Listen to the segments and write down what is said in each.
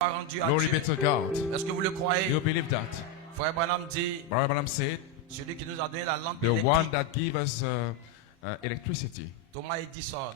Glory be to God. Est-ce que vous le croyez? You believe that? Frère Branham dit, Brother Branham said, celui qui nous a donné la lampe the électrique, one that gave us electricity, Thomas Edison,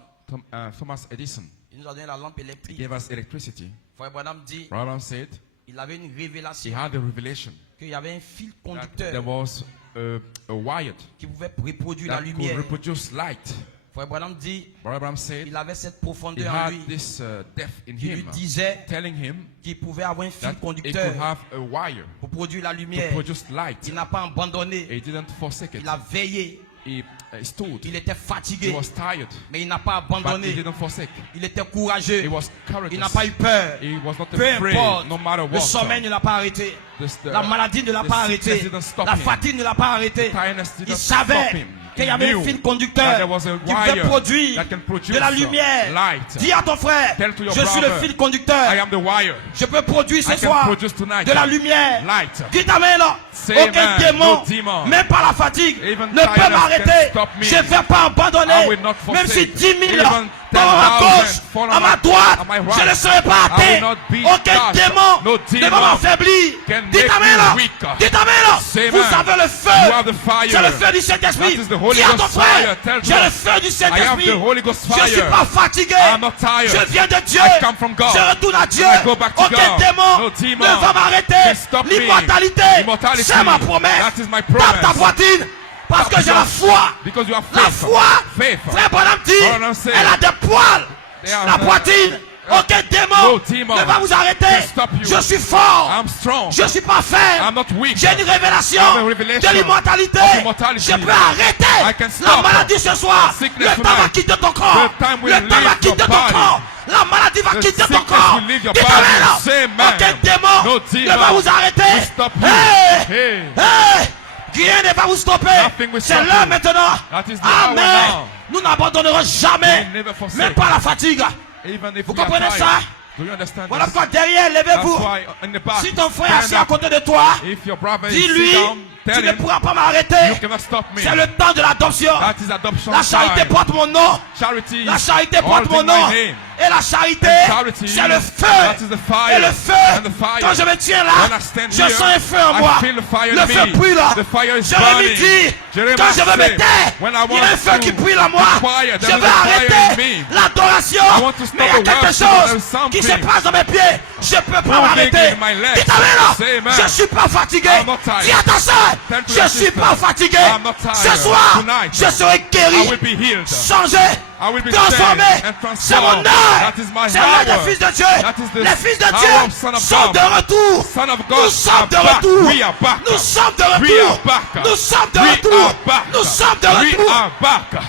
Thomas Edison, il nous a donné la lampe électrique. gave us electricity. Frère Branham dit, Brother Branham said, il avait une he révélation had a revelation qu'il y avait un fil that there conducteur was a wire qui pouvait reproduire la that could lumière. reproduce light. Frère Branham dit, Brother Branham said, il avait cette he profondeur en had lui this depth in qui lui him, disait telling him qu'il pouvait avoir un fil that he could conducteur have a wire pour produire la to lumière. produce light. Il n'a pas abandonné, He didn't forsake it. il a veillé, He stood. il était He fatigué, was tired, mais il n'a pas but he abandonné. didn't forsake. Il était He courageux, was il n'a courageous. pas eu peur. He was not Peu afraid, importe, no matter le what. sommeil ne l'a pas arrêté, The la maladie ne l'a the pas sickness arrêté, didn't stop la him. fatigue ne l'a pas arrêté. Tiredness Il didn't stop savait him. qu'il y He avait un knew fil that conducteur there was a qui pouvait wire produire that can produce de la lumière. light. Dis à ton frère, Tell to your je suis le brother, fil I conducteur. am the wire. Je peux produire ce I can soir produce tonight de la lumière. light. Dis ta main là. Say Aucun amen. démon, No demon, même pas la fatigue, even ne peut tiredness m'arrêter. can stop me. Je ne vais pas I abandonner. will not Même si forsake. 10 000 Even tombent à ma 10,000 gauche, fall on à ma my- droite, on my right. je ne serai pas I atteint. will not be Aucun touched. démon No ne demon va m'affaiblir. can Dis ta make main me là. weak. Dis ta main là. Say Vous amen. avez le You feu. have the fire. C'est le feu du Saint-Esprit. That is the Holy Dis à ton Ghost frère, fire. Tell j'ai them, le feu du I have Saint-Esprit. the Holy Ghost Je ne suis fire. pas fatigué. I'm not tired. Je viens de Dieu. I come from God. Je retourne à Dieu. I go back to Aucun God. démon No demon ne va m'arrêter. can stop me. L'immortalité, Immortality. c'est ma promesse. That is my Tape ta promise. poitrine. Parce que Tap j'ai la your- foi. Because you have La faith. foi. Faith. Frère Branham dit, Branham said, elle a des poils. They are- La poitrine. Aucun démon No demon ne va vous arrêter. can stop you. Je suis fort. I'm strong. Je suis pas faible. I'm not weak. J'ai une révélation I have a revelation de l'immortalité. of immortality. Je peux arrêter I can la stop maladie ce soir. Le sickness temps va tonight. quitter ton corps. The time will Le temps va leave quitter your ton body. corps. La maladie va The quitter ton sickness corps. will leave your Dis ta body. main là. Say amen. Aucun démon No ne demon va vous arrêter. will stop you. Hey! Hey. Hey! Rien ne va vous stopper. Nothing will C'est stop l'heure you. maintenant. That is the hour Amen. now. Nous n'abandonnerons jamais. We'll never forsake. Même pas la fatigue. Even if Vous we are comprenez tired. ça? Do you understand Voilà this? pourquoi derrière, That's levez-vous. why in the back, Si ton frère est assis stand à up. côté de toi, If your brother is dis-lui, sit down, tu tell ne him, pourras pas m'arrêter. you cannot stop me. C'est le temps de l'adoption. That is adoption La charité time. porte mon nom. Charity La is charité all porte mon in my nom. name. Et la charité, And charity, c'est le feu. that is the fire. Et le feu, And the fire. quand je me tiens là, When I stand je here, sens un feu en I moi. feel the fire Le in feu me. brûle là. The fire is Jérémie burning. dit, Jeremiah quand je veux me said, taire, when I il y a un want feu qui to brûle en moi. be quiet, there Je is veux a fire in arrêter me. l'adoration. I want to stop Mais il y a the quelque worship, there is chose qui se something passe dans mes pieds. Je peux pas moving m'arrêter. in my legs. Dis ta main là. Say amen. Je suis pas fatigué. I'm not tired. Dis à ta soeur, Tell to je your suis sister, pas fatigué. I'm not tired. Ce soir, Tonight, je serai I guéri, will be healed. changé, I will be transformé. saved and C'est mon transformed. heure. That is my C'est l'heure hour. des fils de Dieu. That is the Les fils de hour Dieu of Son of sont God. de retour. Son of Nous God sommes are de back. retour. We are back. Nous sommes de We are retour. back. Nous sommes de We retour. are back. Nous sommes de We retour. are back.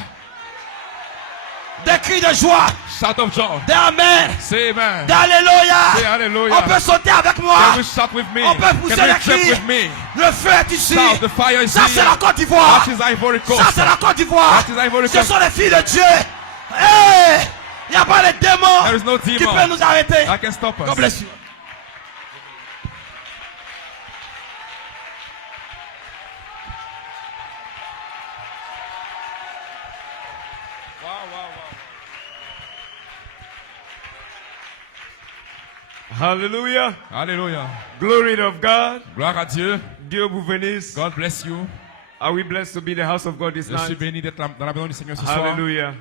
Des cris de joie, Shout of joy. d'amen, Say amen. Say d'alléluia. hallelujah. On peut sauter avec moi. Can we shout with me? On peut pousser Can les we jump cris. with me? Le feu est ici. Shout, the fire is Ça c'est here. la Côte d'Ivoire. That is Ivory Coast. Ça c'est la Côte d'Ivoire. That is Ivory Ce Coast. sont les filles de Dieu. Hey, il n'y a pas de démon There is no qui demon peut nous arrêter. that can stop us. God bless you. Hallelujah. Hallelujah. Glory of God. Gloire à Dieu. Dieu vous bénisse. God bless you. Are we blessed to be in the house of God this Je suis night? béni d'être dans la maison du Seigneur ce soir. Hallelujah.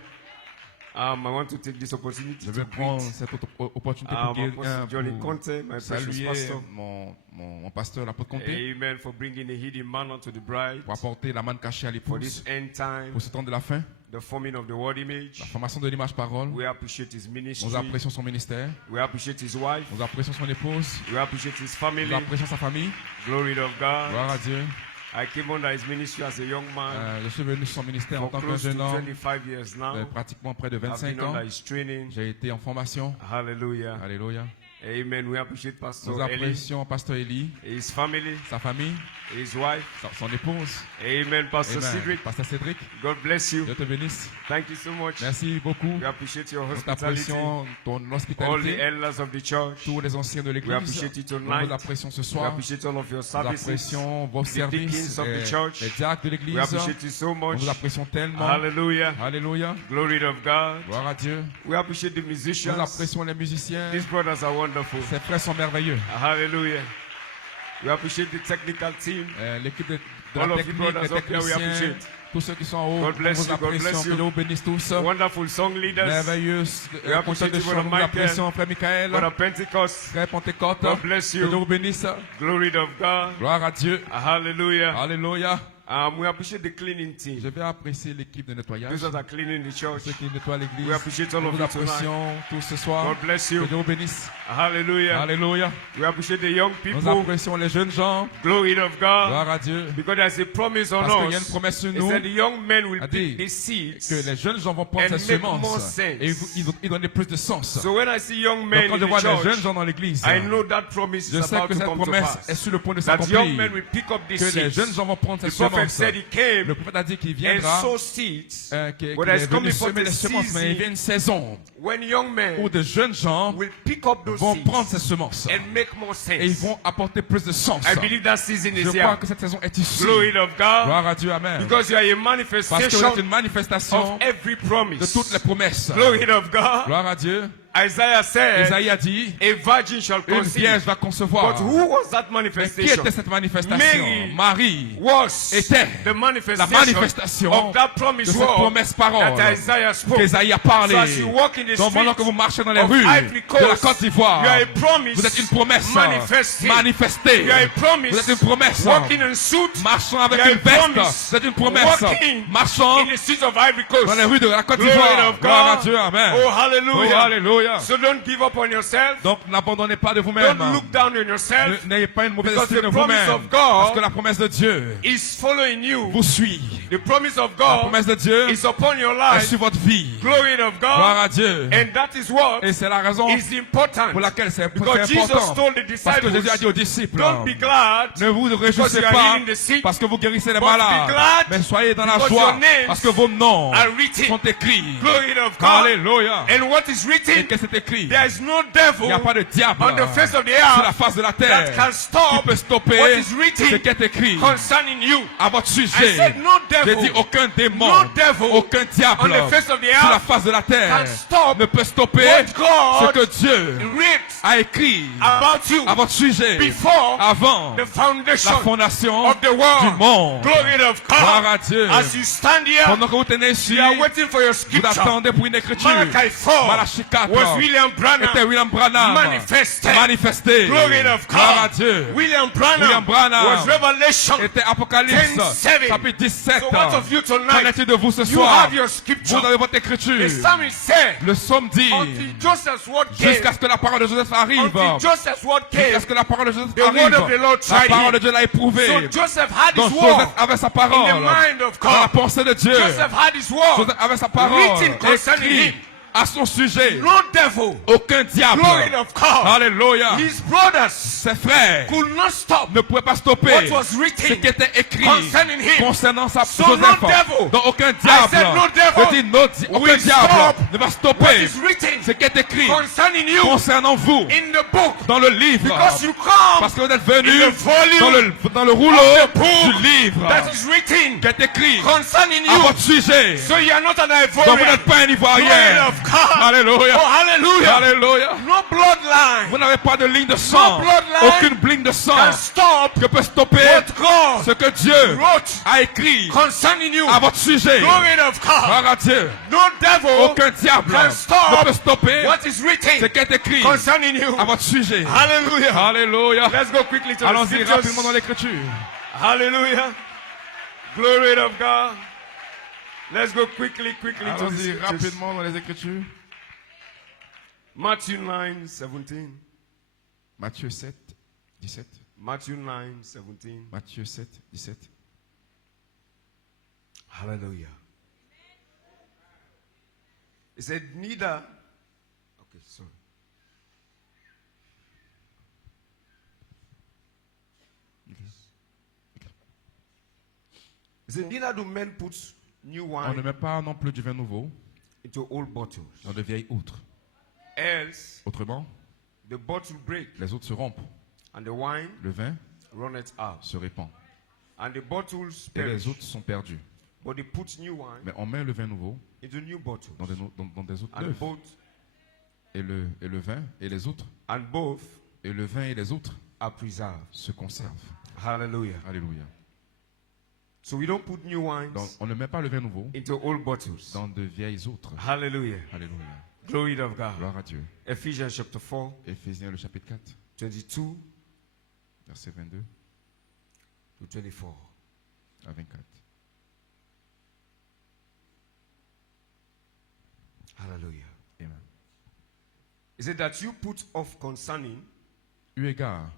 I want to take this opportunity Je to vais prendre greet cette opportunité pour Apostle Johnny pour Conte, my precious saluer pastor. mon pasteur, l'apôtre Comté, Amen. For bringing the hidden manna to the bride. pour apporter la manne cachée à For this l'épouse, end time, pour ce temps de la fin, the forming of the word la image. formation de l'image parole. We appreciate his Nous ministry. apprécions son ministère, We appreciate his wife. nous apprécions son épouse, We appreciate his nous family. apprécions sa famille. Glory of God. Gloire à Dieu. I came under his ministry as a young man Je suis venu sur son ministère en for tant que close to jeune homme, 25 years now. pratiquement près de I've 25 been ans. under his training. J'ai été en formation. Hallelujah. Alléluia. Amen. We appreciate Nous Pastor Eli, apprécions Pasteur Eli, his family, sa famille, his wife. son épouse. Amen. Pastor Amen. Cedric, Pasteur Cédric, God bless you. Dieu te bénisse. Thank you so much. Merci beaucoup. We appreciate your Nous hospitality. apprécions ton All the hospitalité. elders of the church. Tous les anciens de We l'église, appreciate you nous tonight. vous apprécions ce We soir. appreciate all of your Nous services. apprécions vos services, deacons of the church. les diacres de We l'église. appreciate you so Nous much. vous apprécions tellement. Hallelujah. Alléluia. Glory of God. Gloire à Dieu. We appreciate the Nous musicians. apprécions les musiciens. These brothers are wonderful. wonderful. Ces frères sont merveilleux. Hallelujah. We appreciate the technical team. L'équipe de All la of you technique, brothers les up here, we techniciens, appreciate. tous ceux qui sont en haut, God bless nous you, God apprécions, bless que you. Dieu vous bénisse tous. Wonderful song leaders. Merveilleux, We appreciate conteur de you, chant, Brother nous Michael. apprécions, frère Michael, Brother Pentecost. frère Pentecôte, God bless que you. Dieu vous bénisse, Glory of God. gloire à Dieu, Hallelujah. alléluia. We appreciate the cleaning Je team. vais apprécier l'équipe de nettoyage, Those that are cleaning the church. ceux qui nettoient l'église, We appreciate all nous of vous you tonight. apprécions tous ce soir, God bless que you. Dieu vous bénisse, Hallelujah. alléluia. We appreciate the young Nous people. apprécions les jeunes gens, Glory of God. gloire à Dieu, Because there's a promise on parce qu'il y a une us. promesse sur It nous, said the young men will a pick dit the seeds. que les jeunes gens vont prendre And ces make more semences sense. et ils donnent plus de sens. So when I see young Donc men quand in je the vois les jeunes church, gens dans l'église, I know that promise je is sais about que to cette come to promesse est pass. sur le point de That young s'accomplir. men will pick up the Que les jeunes seeds. gens vont prendre ces The prophet semences. said he came Le prophète a dit qu'il and viendra, sow seeds. qu'il But est there's venu coming for semer the les semences, mais il vient season une saison when young où men de jeunes gens will pick up those vont prendre ces seeds semences and make more et ils sense. vont apporter plus de sens. I believe that season Je is crois here. que cette saison est ici. Glory of God. Gloire à Dieu, Amen. Because you are a Parce que vous manifestation êtes une manifestation of every de promise. toutes les promesses. Glory of God. Gloire à Dieu. Isaiah said, Isaïe a dit, a virgin shall une conceive. vierge va concevoir. But who was that Mais qui manifestation? était cette manifestation? Mary Marie Was était the la manifestation of that de promise cette word promesse parole that Isaiah spoke. qu'Isaïe a parlé. So as you walk in the Donc pendant streets que vous marchez dans les of rues Ivory de la Coast, Côte d'Ivoire, you are a promise vous êtes une promesse manifested. manifestée. You are a promise Vous êtes une promesse walking in suit. marchant avec You are une a veste. promise Vous êtes une promesse walking marchant in the streets of Ivory Coast. dans les rues de la Côte Glory d'Ivoire. of Gloire à God. Dieu, Amen. Oh, hallelujah. Oh, alléluia. So don't give up on yourself. Donc n'abandonnez pas de vous-même. Don't look down on yourself. N'ayez pas une mauvaise Because estime the de promise vous-même. of God Parce que la promesse de Dieu is following you. vous suit. The promise of La God promesse de Dieu is upon your est life. sur votre vie. Glory of Gloire God. à Dieu. And that is what Et c'est la raison is important. pour laquelle c'est Because Jesus important. told the Parce que Jésus a disciples, dit aux disciples, don't be glad ne vous because réjouissez you are pas healing the sick, parce que vous guérissez les but be malades, glad mais soyez dans la because joie your names parce que vos noms are written. sont écrits. Glory of God. Alléluia. And what is Et written, qu'est-ce qui est écrit? there is no Il devil n'y a pas de diable on the face of the sur la earth face de la that terre can qui stop peut stopper what is ce written qui est écrit concerning you. à votre I sujet. said no J'ai dit devil aucun démon, no devil aucun diable on the face of the sur la earth face de la terre can stop ne peut stopper what ce God que Dieu writ a écrit about you à votre sujet before avant the foundation la fondation of the du world. monde. Glory of Gloire God. à Dieu. As you stand here, Pendant que vous tenez ici, you are waiting for your vous scripture. attendez pour une écriture. Malachi 4 Malachie 4 was William était Branham William Branham manifested. manifesté. Glory of Gloire à God. Dieu. William Branham William Branham was Revelation. Était Apocalypse 10:7. chapitre 17. So what of you Qu'en tonight? est-il de vous ce You soir? have your Vous scripture. avez votre écriture. The psalmist said, Le psaume dit, until Joseph's word came, jusqu'à ce que la parole de Joseph arrive. until Joseph's word Jusqu'à came, ce que la parole de Joseph the word arrive. of the Lord La tried parole de him. Dieu l'a éprouvé. So Joseph had Donc his Joseph word avait sa in parole the mind of dans la God. pensée de Dieu. Joseph had his word Joseph avait sa parole written concerning écrite him. à son sujet. No devil, Aucun diable. glory of God, Alléluia. his brothers Ses frères could not stop ne pouvaient pas stopper what was ce written qui était écrit concerning him. concernant sa So Joseph. no devil. Donc aucun I diable. said no devil Je dis aucun will diable stop ne va what stopper is written ce qui est écrit concerning you concernant vous in the book, dans le livre. because you come Parce que vous êtes venu in the volume dans le rouleau of the book du livre that is written qui est écrit concerning à you. votre sujet. So you are not an Donc vous Ivorian. n'êtes pas un Glory Ivoirien. of God. Alléluia. Oh, hallelujah. Alléluia. No bloodline Vous n'avez pas de ligne de sang. No bloodline Aucune ligne de sang can stop que peut stopper what God ce que Dieu wrote a écrit concerning you. à votre sujet. Glory of God. Gloire à Dieu. No devil Aucun diable can ne stop peut stopper what is ce written qui est écrit concerning you. à votre sujet. Hallelujah. Alléluia. Let's go quickly to the Allons-y rapidement dans scriptures. l'écriture. Hallelujah. Glory of God. Let's go quickly to the Allons-y scriptures. rapidement dans les écritures. Matthew 9:17. Matthieu 7, 17. Matthew 9:17. Matthieu 7, 17. Hallelujah. He said, neither. Okay, sorry. He said, neither do men put new On ne wine met pas non plus du vin nouveau into old bottles. dans de vieilles outres. Else, Autrement, the bottle break, les outres se rompent, and the wine le vin runneth out, se répand and the bottles et les perish. outres sont perdues. But they put new wine Mais on met le vin nouveau into new bottles, dans des outres and neuves both et le vin et les outres, and both et le vin et les outres are preserved. se conservent. Hallelujah. Alléluia. So we don't put new wines Donc, on ne met pas le vin nouveau into old bottles. dans de vieilles outres. Hallelujah. Alléluia. Glory to God. Gloire à Dieu. Ephesians chapter 4, Éphésiens, le chapitre 4, 22 verset 22 to 24. à 24. Hallelujah. Amen. Is it that you put off concerning Eu égard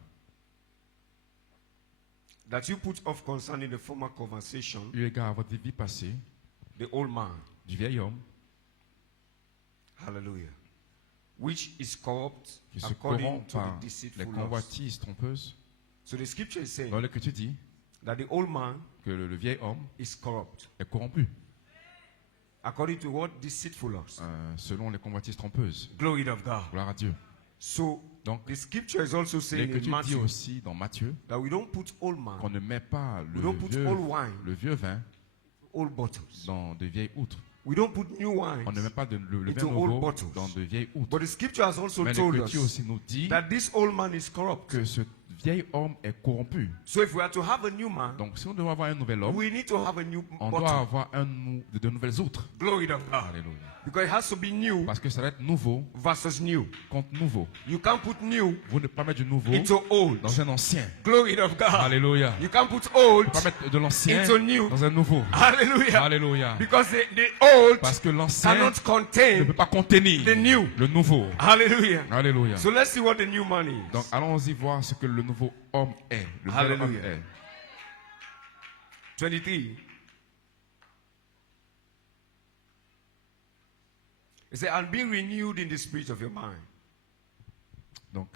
the former conversation, eu égard à votre vie passée, the old man, du vieil homme hallelujah, which is corrupt qui se according corrompt to par the les deceitful lust. convoitises trompeuses. So the scripture is saying Dans l'Écriture dit that the old man que le vieil homme is corrupt est corrompu according to what deceitful lust. selon les convoitises trompeuses. Glory to God. Gloire à Dieu. So Donc, the scripture is also saying in l'Écriture dit Matthew aussi dans Matthieu that we don't put old man, qu'on ne met pas we don't put old wine, le vieux vin old bottles. dans de vieilles outres. We don't put new wine. On ne met pas le vin into old nouveau bottles. dans de vieilles outres. But the scripture has also Mais told l'Écriture us aussi nous dit that this old man is corrupt. que ce vieil homme est corrompu. So if we are to have a new man, Donc, si on doit avoir un nouvel homme, we need to have a new on doit bottle. avoir de nouvelles outres. Glory to God. Alléluia. Because it has to be new Parce que ça doit être nouveau versus new. contre nouveau. You can't put new Vous ne pouvez pas mettre du nouveau into old. dans un ancien. Glory to God. Alléluia. You can't put Vous old ne pouvez pas mettre de l'ancien into new. dans un nouveau. Hallelujah. Alléluia. Because the old Parce que l'ancien cannot ne contain peut pas contenir the new. le nouveau. Hallelujah. Alléluia. So let's see what the new man is. Donc allons-y voir ce que le nouveau homme est. Le nouvel homme Alléluia. est. 23. It says, and be renewed in the spirit of your mind. Donc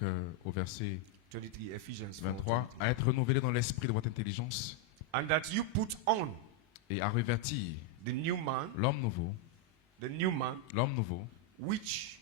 au verset 23, Ephesians 4. 23, à être renouvelé dans l'esprit de votre intelligence And that you put on et à revêtir the new man, l'homme nouveau, which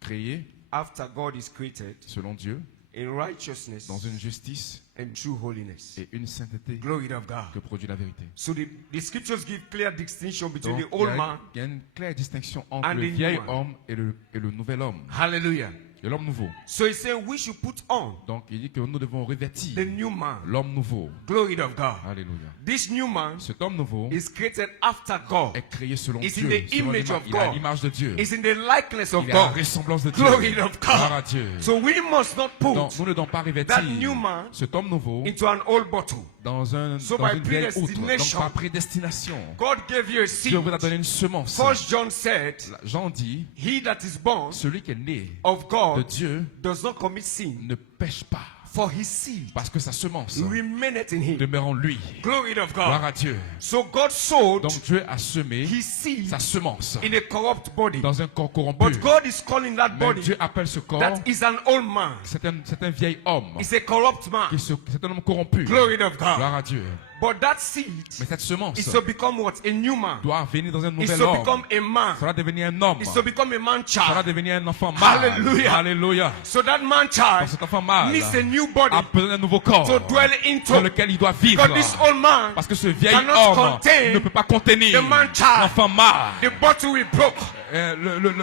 créé after God is created selon Dieu in righteousness dans une justice and true holiness. et une sainteté Glory to God. que produit la vérité. So the scriptures give clear distinction between Donc, the old man. il y a une claire distinction entre and le the vieil new man. homme et le nouvel homme, Hallelujah. et l'homme nouveau. So he said we should put on Donc il dit que nous devons revêtir the new man. l'homme nouveau. Glory to God. Alléluia. This new man Cet homme nouveau is created after God. est créé selon It's Dieu. in the selon image of il a God. l'image de Dieu. It's in the likeness of Il est la God. ressemblance de Dieu. Glory to Gloire à God. Dieu. So we must not Donc put nous ne devons pas revêtir that new man cet homme nouveau into an old bottle. dans So dans by une vieille outre. Donc predestination, par prédestination. God gave you a Dieu seed. vous a donné une semence. First John said, Jean dit, he that is born celui qui est né of de God Dieu does not commit sin, ne pêche pas. for his seed Parce que sa semence remaineth in him. demeure en lui. Glory to Gloire God. à Dieu. So God sowed Donc Dieu a semé his seed sa semence in a corrupt body. dans un corps corrompu. But God is calling that Mais body Dieu appelle ce corps, that is an old man. c'est un vieil homme. It's a corrupt man. C'est un homme corrompu. Glory to God. Gloire à Dieu. But that seed Mais cette semence is to become what? A new man. doit venir dans un It's nouvel to homme. become a man. Ça va devenir un homme. It's to become a man Ça va child. devenir un enfant mâle. Hallelujah. Alléluia. So that man Donc child cet enfant mâle needs a new body a besoin d'un nouveau corps to dwell dans into. lequel il doit vivre. Because this old man, Parce que ce vieil cannot homme contain ne peut pas contenir the man child. l'enfant mâle. the bottle will broke.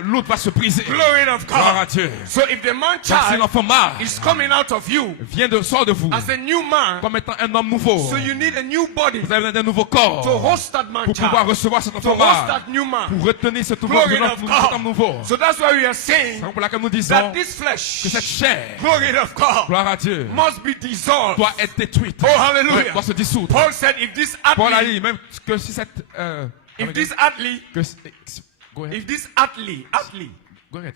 L'autre va se briser. Glory of Gloire à God. Dieu. So if the man Donc si child l'enfant mâle is coming out of you sort de vous as a new man, comme étant un homme nouveau, so you need a new body vous avez besoin d'un nouveau corps to host that man pour pouvoir child, recevoir cet to enfant host mâle, that new man. pour retenir cet Glory of homme God. nouveau. So that's why we are C'est saying pour laquelle nous disons that this que flesh, cette chair, glory of God, gloire à Dieu, must be dissolved. doit être détruite, Oh, hallelujah. doit se dissoudre. Paul said, if this Paul a athlete, dit même que si cette if this athlete, go ahead, if this athlete go ahead.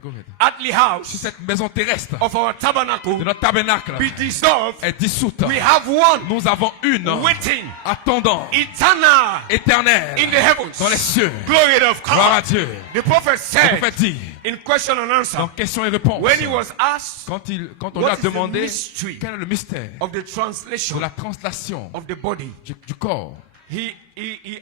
Si house cette maison terrestre of our de tabernacle notre tabernacle be dissolved, est dissoute, we have one nous avons une waiting, attendant eternal, éternelle in the heavens. dans les cieux. Glory of Gloire à God. Dieu. The prophet Le said prophète dit in question and answer, dans question et réponse, when he was asked quand on lui what a is the demandé mystery quel est le mystère of the de translation la translation of the body, du corps, he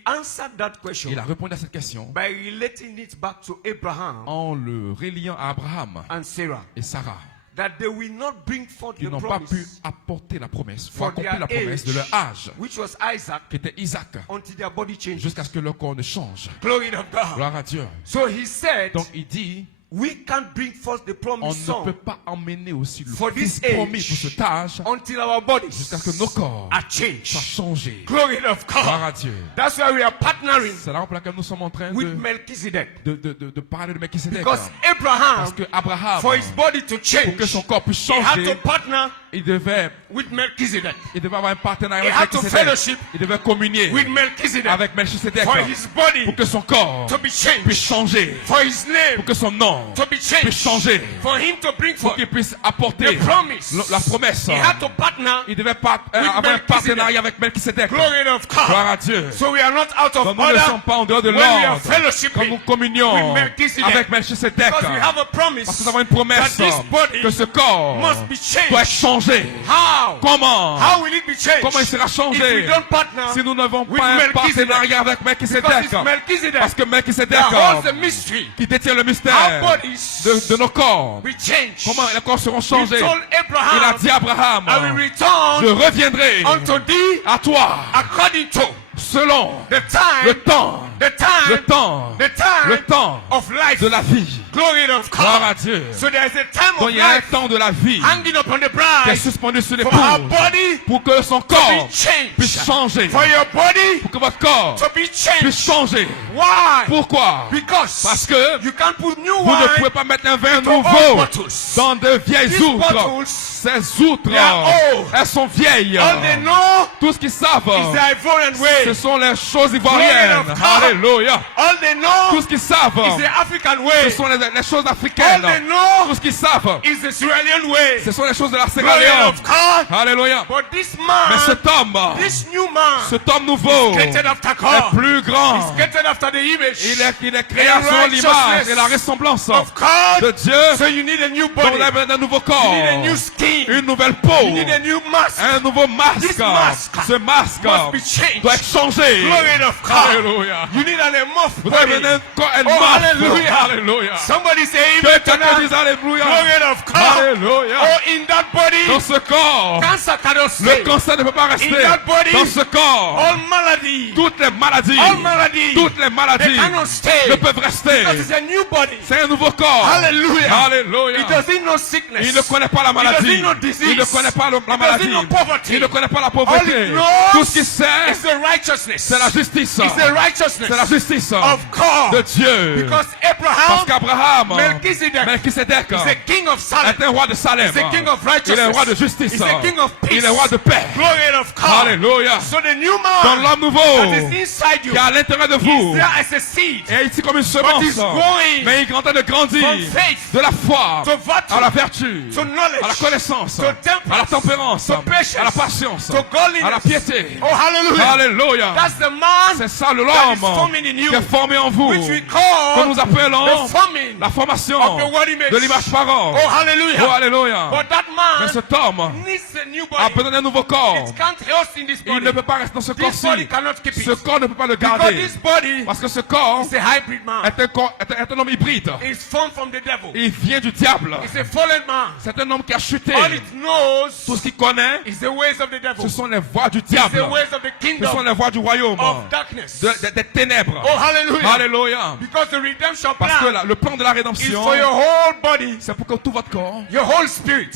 answered that question il a répondu à cette question by relating it back to Abraham en le reliant à Abraham and Sarah, et Sarah. that they will not bring forth Ils the n'ont pas pu promise apporter la promesse, ou for accomplir their la promesse de leur âge, which was Isaac, qui était Isaac, until their body changed. jusqu'à ce que leur corps ne change. Glory of God. Gloire à Dieu. So he said, Donc il dit, we can't bring forth the On promised ne peut son pas emmener aussi le For fils this promis age. pour cet âge until our bodies jusqu'à ce que nos corps are soient changed. changés. Glory of Gloire God. à Dieu. That's why we are partnering C'est la raison pour laquelle nous sommes en train with Melchizedek. de parler de Melchisedec. Because Parce Abraham, que Abraham, for his body to pour change, que son corps puisse he had changer, to partner il devait with Melchizedek. avoir un partenariat He avec had to Melchisedec. fellowship Il devait communier with Melchizedek avec Melchisedec for his body pour que son corps to be puisse changed, changer, for his name pour que son nom to be puisse changed, changer, for him to bring pour forth qu'il puisse apporter the promise. la promesse. He had to partner. Il devait with avoir un Melchizedek. partenariat avec Melchisedec. Glory of Gloire à God. Dieu. So we are not out of Donc nous ne order sommes pas en dehors de when we are l'ordre. Quand fellowshipping nous communions with Melchizedek. avec Melchisedec. Because we have a promise Parce que nous avons une promesse that this body que ce corps must be changed. doit être changé. How? Comment? How will it be changed? Comment il sera If changé we don't partner si nous n'avons with pas un Melchizedek? partenariat avec Because Melchisedec? it's Melchizedek Parce que Melchisedec that holds the mystery. qui détient le Our mystère bodies de nos corps. will change. Comment les corps seront He changés? told Il a Abraham, dit à Abraham, I will return je reviendrai unto thee à toi according to selon the time, le temps, the time, le temps, the time le temps of life. de la vie. Glory of Gloire à God. Dieu. So there is a time Donc of il y a un life temps de la vie hanging upon the qui est bride suspendu sur for our l'épouse body pour que son to corps be changed. puisse changer, For your body pour que votre corps to be puisse changed. changer. Why? Pourquoi? Because Parce que you can't put new vous ne pouvez wine pas mettre un vin into old nouveau bottles. dans de vieilles These outres. bottles, Ces outres, they are old. elles sont vieilles. all they know Tout ce qu'ils savent, is the Ivorian way. ce sont les choses ivoiriennes. Glory of God. Alléluia. All they Tout know ce qu'ils savent, is the African ce way. sont les choses All africaines. they know Tout ce qu'ils savent, is the Sierra Leone way. ce sont les choses de la Sierra Glory Leone. of God. Alléluia. But this Mais man, cet homme, this new man, cet homme nouveau created after est God. plus grand. He's created after the image Il est créé à son image et la ressemblance of God. de Dieu. So you need a new Donc body. on a besoin d'un nouveau You corps, need a new skin. une nouvelle peau, You need a new mask. un nouveau masque. This mask Ce masque must be changed. doit être changé. Glory of God. Alléluia. You need an amorph Vous avez body. besoin d'un corps Oh, énorme. hallelujah. Alléluia. Somebody say Que amen quelqu'un tonight. dise Alléluia. Glory of God. Alléluia. Oh, in that body, Dans ce corps, cancer cannot le stay. cancer ne peut pas rester. In that body, Dans ce corps, All malady, toutes les maladies, all malady, toutes les they maladies cannot stay. ne peuvent rester. Because it's a new body. C'est un nouveau corps. Hallelujah. Alléluia. It doesn't know sickness. Il ne connaît pas la maladie. doesn't know disease. Il ne connaît pas la It doesn't maladie. know poverty. Il ne connaît pas la All pauvreté. it knows Tout ce qu'il sait, is the righteousness. c'est la justice. It's the righteousness C'est la justice of God. de Dieu. Because Parce Abraham qu'Abraham, Melchizedek Melchisedec, is the king of Salem. est un roi de Salem. He's the king of righteousness. Il est roi de justice. He's the king of peace. Il est roi de paix. Glory of God. Alléluia. So the new Dans man l'homme nouveau that is inside you qui est à l'intérieur de is vous there as a seed. est ici comme une semence. he's growing Mais il est en train de grandir from faith de la foi to virtue, à la vertu, to knowledge, à la connaissance, to temperance, à la tempérance, to patience, à la patience, to godliness. à la piété. Oh, hallelujah. Alléluia. That's the man C'est ça le that is l'homme forming in you, qui est formé en vous, which we que call nous appelons the forming la formation of the word image. de l'image parole. Oh, hallelujah. Oh, alléluia. But that Mais man cet homme needs a new a body. besoin d'un nouveau corps. It can't host in this Il body. ne peut pas rester dans ce This body corps-ci. cannot keep Ce it. corps ne peut pas le Because garder. this body Parce que ce corps is a hybrid man. est un homme hybride. It's formed from the devil. Il vient du diable. It's a fallen man. C'est un homme qui a chuté. All it knows Tout ce qu'il connaît, is the ways of the devil. ce sont les voies du It's diable. the ways of the Ce sont kingdom les voies du royaume, of darkness. des ténèbres. Oh, hallelujah. Alléluia. Because the redemption Parce que plan le plan de la is rédemption, for your whole body, c'est pour que tout votre corps, your whole spirit,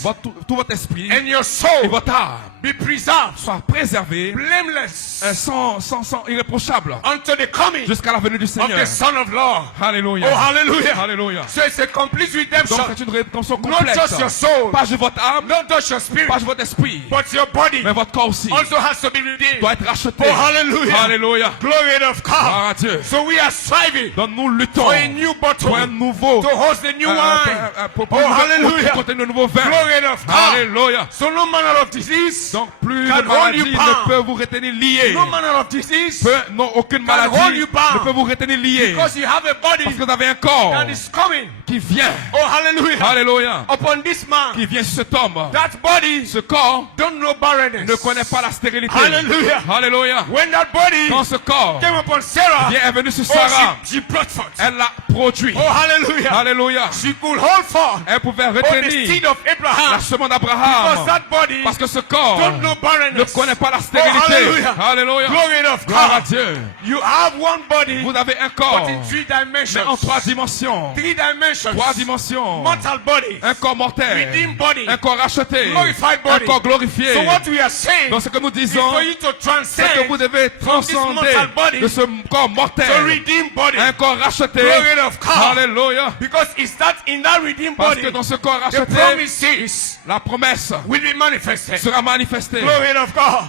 tout votre esprit and your et soul votre âme be preserved, soient préservés blameless, sans irréprochable unto the coming jusqu'à la venue du of Seigneur. the Son of Lord. Alléluia. Oh, hallelujah. Alléluia. So it's a complete Donc redemption. c'est une rédemption Not complète. just your soul, Pas juste votre âme, not just your spirit, pas juste votre esprit, but your body mais votre corps aussi also has to be redeemed. doit être racheté. Oh, hallelujah. Alléluia. Glory of God. Gloire à Dieu. So we are striving Donc nous luttons for a new bottle pour un nouveau, to host the new wine. pour Oh, hallelujah. contenir le nouveau vin. Glory of God. Alléluia. So no manner of disease, Donc plus can de hold you maladie bound. ne peut vous retenir lié. no manner of disease, Non, aucune can hold maladie you bound. ne peut vous retenir lié. because you have a body Parce que vous avez un corps that is coming. qui vient. Oh, hallelujah. Alléluia. Upon this man, Qui vient sur cet that homme, that body ce corps, don't know barrenness. ne connaît pas la stérilité. Hallelujah. Alléluia. When that body Quand ce corps came upon Sarah, est venu sur Sarah, she brought forth. elle l'a produit. Oh, hallelujah. Alléluia. She could hold forth Elle pouvait on the retenir seed of la Abraham semence because d'Abraham. that body Parce que ce corps don't know ne barrenness. connaît pas la Oh, stérilité. hallelujah. Alléluia. Glory of Gloire à God. Dieu. You have one body, Vous avez un corps, but in three mais en dimensions. 3 dimensions. 3 dimensions. 3 dimensions. Mortal body. Un corps mortel. Redeemed body. Un corps racheté. Glorified Un body. corps glorifié. So what we are saying Donc ce que nous is disons, for you to c'est que transcend vous devez transcender mortal body de ce corps mortel. to redeemed body. Un corps racheté. Glory of God. Alléluia. Because it's that in that redeemed Parce body que dans ce corps the racheté, promises la promesse will be manifested. sera manifestée. Glory of God.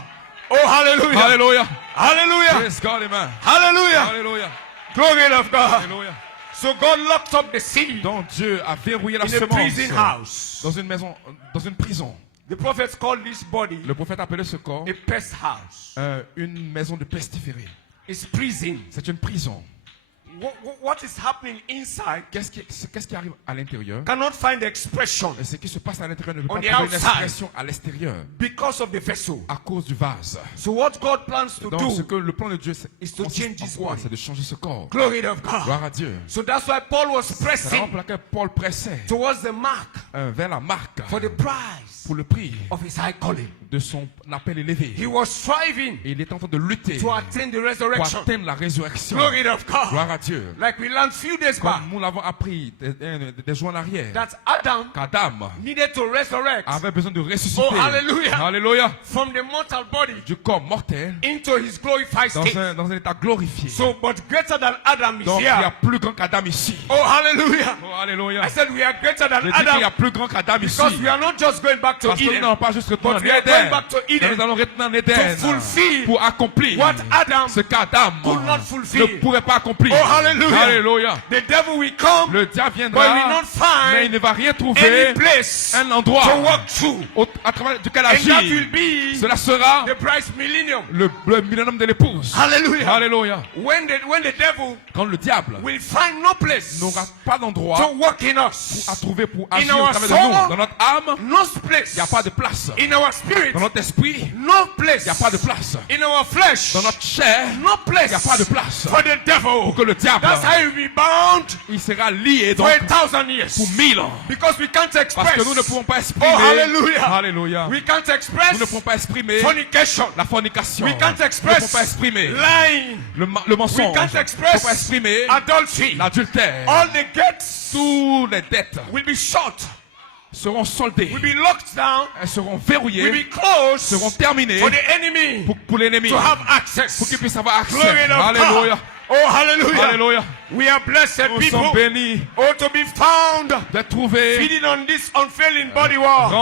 Oh, hallelujah. Alléluia. Hallelujah. Praise God, amen. Hallelujah. Alléluia. Glory of God. Alléluia. So God locked up the seed Donc Dieu a verrouillé la in a semence prison house. dans une maison, dans une prison. The prophets called this body Le prophète appelait ce corps a pest house. une maison de pestiférés. It's prison. C'est une prison. What is happening inside Qu'est-ce qui arrive à l'intérieur? cannot find expression Et ce qui se passe à l'intérieur ne peut On pas the trouver une outside. expression à l'extérieur because of the vessel. à cause du vase. So what God plans to Donc ce do que le plan de Dieu is to consiste change en his quoi? body. C'est de changer ce corps. Glory of God. Gloire à Dieu. So that's why Paul was C'est la raison pressing pour laquelle Paul pressait towards the mark vers la marque for the prize pour le prix of his high calling. de son appel élevé. He was striving Et il est en train de lutter to attain the pour resurrection. atteindre la résurrection. Glory of God. Gloire à Dieu. Like we learned few days back Comme nous l'avons appris des jours en arrière, that Adam qu'Adam needed to resurrect avait besoin de ressusciter. Oh, hallelujah. Alléluia. from the mortal body Du corps mortel into his glorified dans state. un état glorifié. So, but greater than Adam is Donc il y a here. plus grand qu'Adam ici. Oh, hallelujah. Oh, alléluia. I said we are greater than Je dis qu'il y a Adam plus grand qu'Adam ici. because we are not just going back to Parce que nous Eden. n'allons pas juste retourner en But we are Éden. going back to Eden Mais nous allons retourner en Éden to fulfill pour accomplir what Adam ce qu'Adam could not fulfill. ne pouvait pas accomplir. Oh, hallelujah. Alléluia. The devil will come, Le diable but will viendra, not mais il find ne va rien trouver any place un endroit to walk through. à travers duquel And that agir. will be Cela sera the bride's millennium. le millénium de l'épouse. Hallelujah. Alléluia. When the devil Quand le diable will find no place n'aura pas d'endroit to walk in us, à trouver pour In agir our au travers de soul, nous, dans notre âme, no place. il n'y a pas de place. In our spirit, Dans notre esprit, il no place. n'y a pas de place. In our flesh, Dans notre chair, no place. il n'y a pas de place. For the devil. Pour que le diable, That's how he will be bound il sera lié for donc 1,000 years. pour 1000 ans. Because we can't Parce express. que nous ne pouvons pas exprimer. Oh, hallelujah. Alléluia. We can't Nous ne express pouvons pas exprimer fornication. la fornication. We can't Nous ne express pouvons pas exprimer lying. le mensonge. We can't Nous ne express pouvons pas exprimer adultery. l'adultère. All the gates Toutes les dettes will be shut. seront soldées. Will be locked down. Elles seront Will verrouillées. be closed Seront terminées for the enemy pour l'ennemi. to have Pour access. qu'il puisse avoir accès. Glory to Alléluia. God. Oh, hallelujah. Alléluia. We are blessed Nous people. sommes bénis Oh, to be found d'être trouvés feeding on this unfailing body war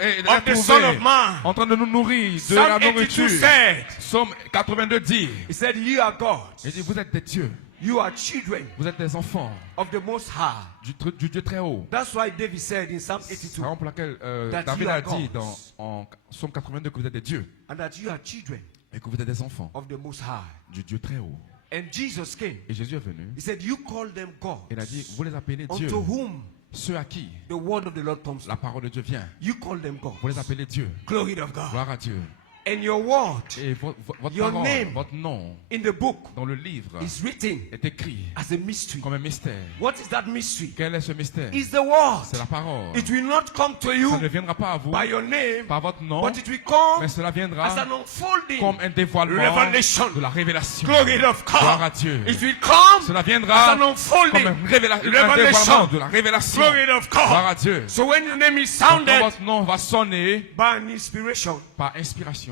et of the d'être Son trouvés of Man. en train de nous nourrir de la Psalm 82 nourriture. said, Psaume 82 dit, he said, ye are God. il dit, vous êtes des dieux, You are children vous êtes des enfants of the Most High. du Dieu très haut. That's why David said in Psalm C'est 82, la raison pour laquelle That David you a are dit gods. en Psaume 82 que vous êtes des dieux and that you are children et que vous êtes des enfants of the Most High. du Dieu très haut. And Jesus came. Et Jésus est venu, He said, you call them God, il a dit, vous les appelez Dieu, unto whom ceux à qui the word of the Lord comes. la parole de Dieu vient. You call them God. Vous les appelez Dieu. Glory to God. Gloire à Dieu. And your word Et votre Your parole, name votre nom in the book dans le livre is written est écrit as a mystery. comme un mystère. What is that mystery? Quel est ce mystère? It's the word. C'est la parole. It will not come to Ça you ne viendra pas à vous by your name, par votre nom, but it will come mais cela as viendra an unfolding comme un dévoilement revelation. de la révélation. Glory of Gloire à God. Dieu. It will come Cela as viendra an comme unfolding un dévoilement revelation. de la révélation. Glory of Gloire à God. Dieu. So when your name is Donc, quand sounded votre nom va sonner by an inspiration, par inspiration,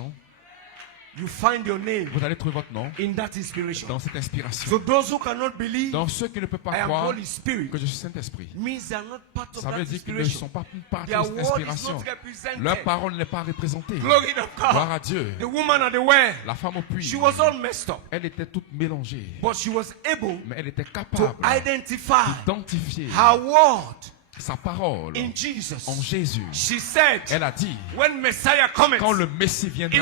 you find your name vous allez trouver votre nom in that inspiration. dans cette inspiration. So those who cannot believe Donc ceux qui ne peuvent I pas am croire Holy Spirit que je suis Saint-Esprit, means they are not part of ça that veut dire qu'ils ne inspiration. sont pas une partie Their de cette word is inspiration. not represented. Leur parole n'est pas représentée. Glory to Gloire God. à Dieu. The woman at the well, La femme au puits, she was all messed up, elle était toute mélangée, but she was able mais elle était to capable identify d'identifier her word sa parole in Jesus. en Jésus. She said, Elle a dit, when Messiah cometh, quand le Messie he viendra,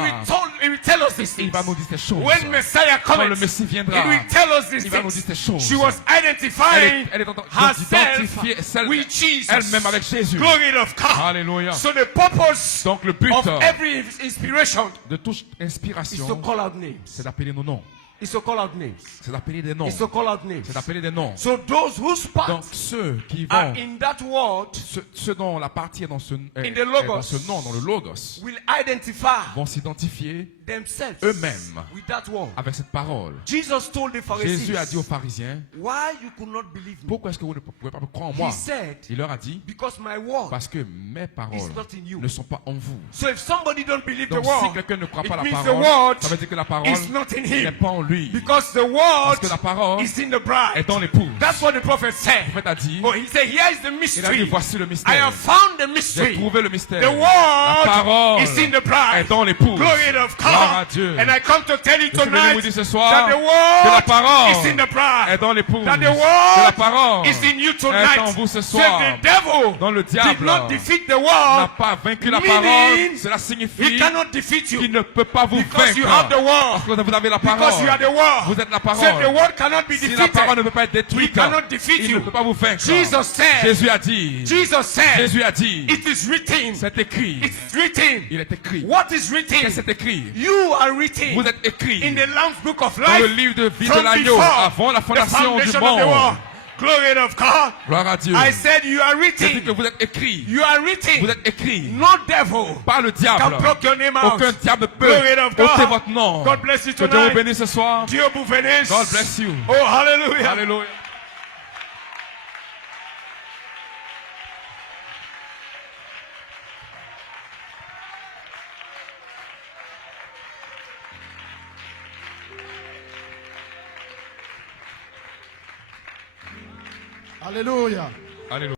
will tell us these il things. va nous dire ces choses. When Messiah Quand le cometh, Messie he viendra, will tell us these il va nous dire things. ces choses. She was identifying Elle est en train herself d'identifier with Jesus. elle-même avec Jésus. Glory of God. Alléluia. So the purpose Donc le but of every inspiration de toute Is to inspiration, call out names. c'est d'appeler nos noms. Is to call out names. C'est d'appeler des noms. Is to call out names. C'est d'appeler des noms. So those whose Donc parts ceux qui are vont, in that word ceux dont la partie est dans ce, est the logos. dans ce nom, dans le logos, will identify vont s'identifier themselves eux-mêmes with that word. avec cette parole. Jesus told the Pharisees, Jésus a dit aux pharisiens, why you could not believe me? pourquoi est-ce que vous ne pouvez pas me croire en He moi? said, Il leur a dit, because my word. parce que mes paroles It's not in you. ne sont pas en vous. So if somebody don't believe the Donc si word, quelqu'un ne croit it pas la means the parole, word ça veut dire que la parole is not in n'est him. pas en lui. Because the Parce word que la parole is in the bride. est dans l'épouse. That's what the prophet Le said. prophète a dit, Oh, he said, here is the il a dit, mystery. voici le I mystère. have found the J'ai mystery. trouvé le mystère. The La word parole is in the bride. est dans l'épouse. Glory of Gloire à God. Dieu. And I come to tell you Je suis venu tonight vous dire ce that soir the que la word parole is in the bride. est dans l'épouse. That the Que la word parole is in you est tonight. en vous ce So soir. if the devil Dans le did diable not defeat the n'a word, pas vaincu la meaning parole, cela he signifie cannot defeat qu'il you ne peut pas vous because vaincre. you have the word. Parce que vous avez la Because you are parole. the word. Vous êtes la So if the parole. word cannot be Si la parole defeated, ne peut pas être he détruite, cannot defeat il ne you. peut pas vous vaincre. Jesus said, Jésus a dit, Jesus said, Jésus a dit, it is written. c'est écrit. It's written. Il est écrit. What is written? Qu'est-ce qui est écrit? You are written Vous êtes écrit in the Lamb's Book of dans le Life livre de vie de from l'agneau before avant la the fondation du foundation of the monde. world. Glory of God. Gloire à Dieu. I said you are J'ai dit que written. vous êtes écrit. You are Vous written. êtes écrit. No devil Par le diable. can pluck your name out. Aucun diable ne peut Glory of God. ôter votre nom. God bless you Que Dieu vous tonight. bénisse ce soir. Dieu vous bénisse. God bless you. Oh, hallelujah. Alléluia. Alléluia. Alléluia.